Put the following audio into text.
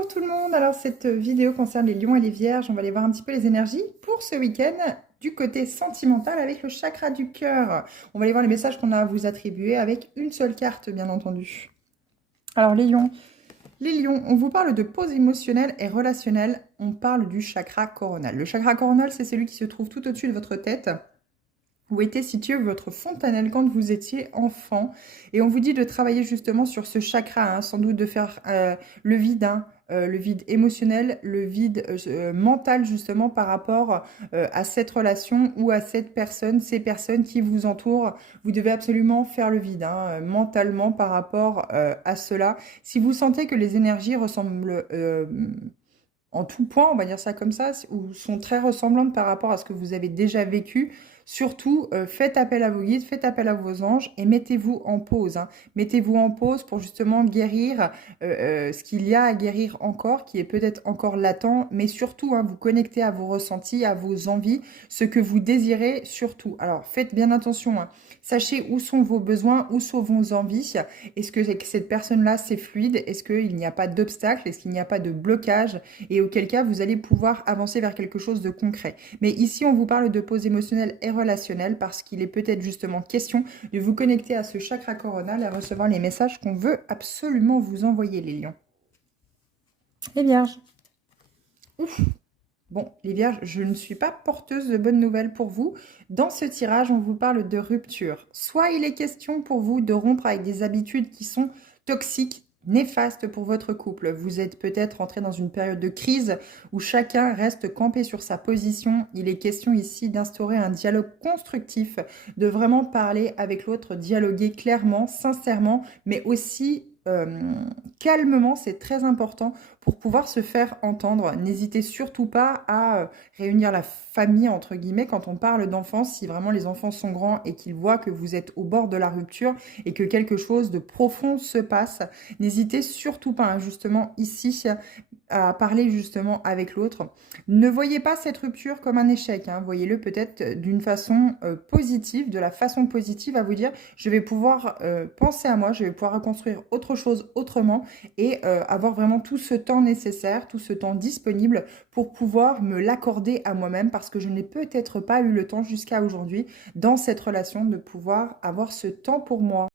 Bonjour tout le monde, alors cette vidéo concerne les lions et les vierges, on va aller voir un petit peu les énergies pour ce week-end du côté sentimental avec le chakra du cœur. On va aller voir les messages qu'on a à vous attribuer avec une seule carte bien entendu. Alors les lions, on vous parle de pause émotionnelle et relationnelle, on parle du chakra coronal. Le chakra coronal, c'est celui qui se trouve tout au-dessus de votre tête, où était située votre fontanelle quand vous étiez enfant. Et on vous dit de travailler justement sur ce chakra, hein, sans doute de faire le vide, hein, le vide émotionnel, le vide mental justement par rapport à cette relation ou à cette personne, ces personnes qui vous entourent. Vous devez absolument faire le vide, hein, mentalement par rapport à cela. Si vous sentez que les énergies ressemblent en tout point, on va dire ça comme ça, ou sont très ressemblantes par rapport à ce que vous avez déjà vécu. Surtout, faites appel à vos guides, faites appel à vos anges et mettez-vous en pause, hein. Mettez-vous en pause pour justement guérir ce qu'il y a à guérir encore, qui est peut-être encore latent, mais surtout, hein, vous connecter à vos ressentis, à vos envies, ce que vous désirez surtout. Alors, faites bien attention, hein. Sachez où sont vos besoins, où sont vos envies. Est-ce que cette personne-là, c'est fluide? Est-ce qu'il n'y a pas d'obstacle? Est-ce qu'il n'y a pas de blocage? Et auquel cas, vous allez pouvoir avancer vers quelque chose de concret. Mais ici, on vous parle de pause émotionnelle et relationnelle parce qu'il est peut-être justement question de vous connecter à ce chakra coronal et à recevoir les messages qu'on veut absolument vous envoyer, les lions. Les vierges. Ouf. Bon, les vierges, je ne suis pas porteuse de bonnes nouvelles pour vous. Dans ce tirage, on vous parle de rupture. Soit il est question pour vous de rompre avec des habitudes qui sont toxiques, néfastes pour votre couple. Vous êtes peut-être entré dans une période de crise où chacun reste campé sur sa position. Il est question ici d'instaurer un dialogue constructif, de vraiment parler avec l'autre, dialoguer clairement, sincèrement, mais aussi calmement, c'est très important pour pouvoir se faire entendre. N'hésitez surtout pas à réunir la famille, entre guillemets, quand on parle d'enfants, si vraiment les enfants sont grands et qu'ils voient que vous êtes au bord de la rupture et que quelque chose de profond se passe. N'hésitez surtout pas, hein, justement, ici, à parler justement avec l'autre. Ne voyez pas cette rupture comme un échec, hein. Voyez-le peut-être d'une façon positive, de la façon positive à vous dire, je vais pouvoir penser à moi, je vais pouvoir reconstruire autre chose autrement et avoir vraiment tout ce temps nécessaire, tout ce temps disponible pour pouvoir me l'accorder à moi-même parce que je n'ai peut-être pas eu le temps jusqu'à aujourd'hui dans cette relation de pouvoir avoir ce temps pour moi.